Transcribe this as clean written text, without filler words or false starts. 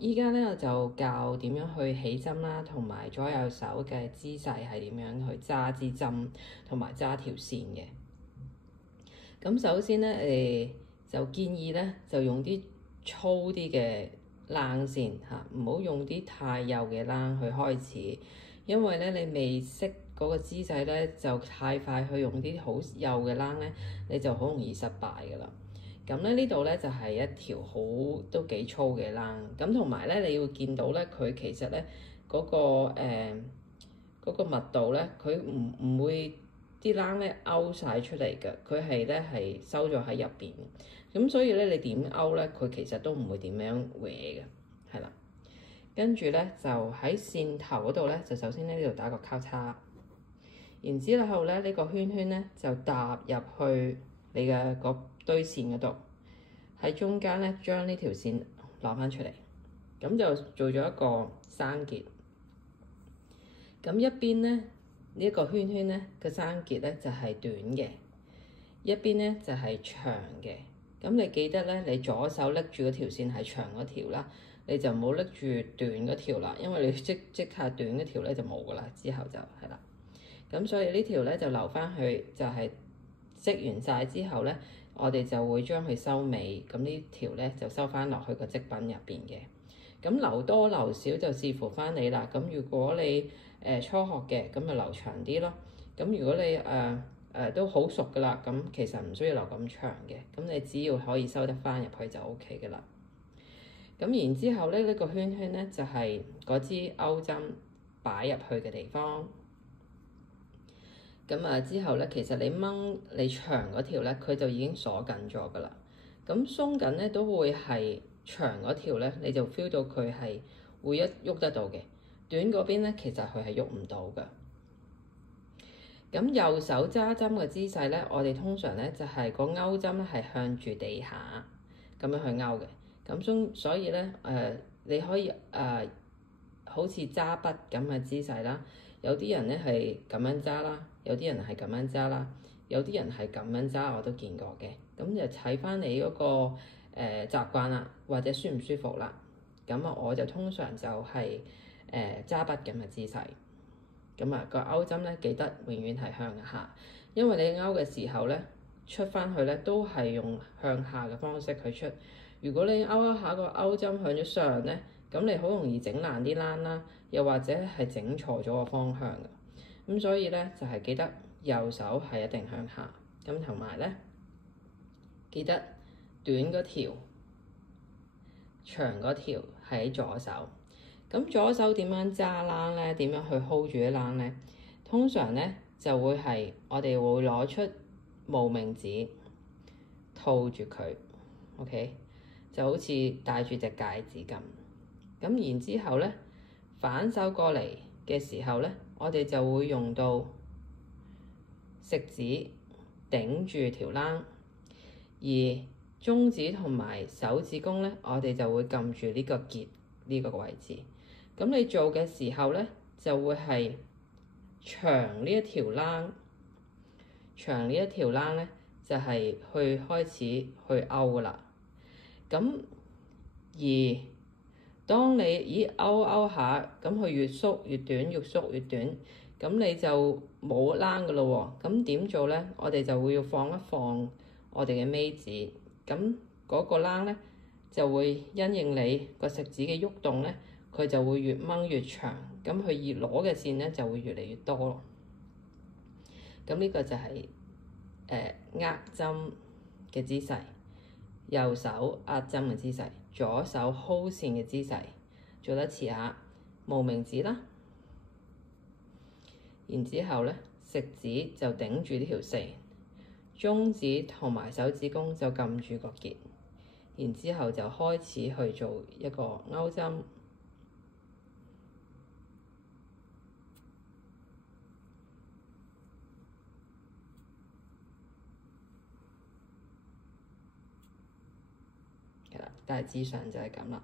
依家咧我就教點樣去起針啦，同埋左右手嘅姿勢係點樣去揸支針同埋揸條線嘅。咁首先咧就建議咧就用啲粗啲嘅冷先嚇，唔好用啲太幼嘅冷去開始，因為咧你未識嗰個姿勢咧，就太快去用啲好幼嘅冷咧，你就好容易失敗噶啦。咁咧呢度咧就係一條都幾粗嘅冷，咁同埋咧你要見到咧佢其實咧嗰個密度咧，佢唔會啲冷咧勾晒出嚟嘅，佢係收咗喺入邊。咁所以咧你點勾咧，佢其實都唔會點樣搲嘅，係啦。跟住咧就喺線頭嗰度咧，就首先呢度打個交叉，然之後咧呢個圈圈咧就搭入去你嘅嗰堆線嗰度，喺中間咧將呢條線攞翻出嚟，咁就做咗一個生結。咁一邊咧呢一個圈圈咧個生結咧就係短嘅，一邊咧就係長嘅。咁你記得咧，你左手拎住嗰條線係長嗰條啦，你就唔好拎住短嗰條啦，因為你即刻短嗰條咧就冇噶啦，之後就係啦。咁所以呢條咧就留翻去，就係織完晒之後咧，我哋就會將佢收尾。咁呢條咧就收翻落去個織品入邊嘅。咁留多留少就視乎翻你啦。咁如果你初學嘅，咁就留長啲咯。咁如果你都好熟噶啦，咁其實唔需要留咁長嘅。咁你只要可以收得翻入去就 OK 噶啦。咁然之後咧，呢個圈圈咧就係嗰支鈎針擺入去嘅地方。咁之後咧，其實你掹你長嗰條咧，佢就已經鎖緊咗噶啦。咁鬆緊咧都會係長嗰條咧，你就 feel 到佢係會喐得到嘅。短嗰邊咧，其實佢係喐唔到噶。咁右手揸針嘅姿勢咧，我哋通常咧就係個鈎針咧係向住地下咁樣去勾嘅。咁所以咧你可以好似揸筆咁嘅姿勢啦。有啲人咧係咁樣揸啦，有啲人係咁樣揸啦，有啲人係咁樣揸，我都見過嘅。咁就睇翻你嗰個習慣啦，或者舒唔舒服啦。咁我就通常就係揸筆咁嘅姿勢。咁個鈎針咧記得永遠係向下，因為你勾嘅時候咧出翻去咧都係用向下嘅方式去出。如果你勾一下個鈎針向咗上咧，咁你好容易整爛啲冷啦，又或者係整錯咗個方向嘅。咁所以咧就係記得右手係一定向下，咁同埋咧記得短嗰條、長嗰條喺左手。咁左手點樣揸冷咧？點樣去 hold 住啲冷咧？通常咧就會係我哋會攞出無名指套住佢 ，OK， 就好似戴住隻戒指咁。咁然之後咧反手過嚟嘅時候咧，我哋就會用到食指頂住條冷，而中指同埋手指公咧，我哋就會撳住呢個結呢個位置。咁你做嘅時候咧，就會係長呢一條冷，長呢一條冷咧，就係去開始去勾噶啦。咁而當你勾下，咁佢越縮越短，越縮越短，咁你就冇冷噶咯喎。咁點做咧？我哋就會要放一放我哋嘅尾指，咁嗰個冷咧就會因應你個食指嘅喐動咧。佢就會越掹越長，咁佢要攞嘅線咧就會越嚟越多咯。咁呢個就係握針嘅姿勢，右手握針嘅姿勢，左手 hold 線嘅姿勢，做得遲下無名指啦。然之後咧，食指就頂住呢條線，中指同埋手指公就撳住個結，然之後就開始去做一個勾針。大致上就係咁啦。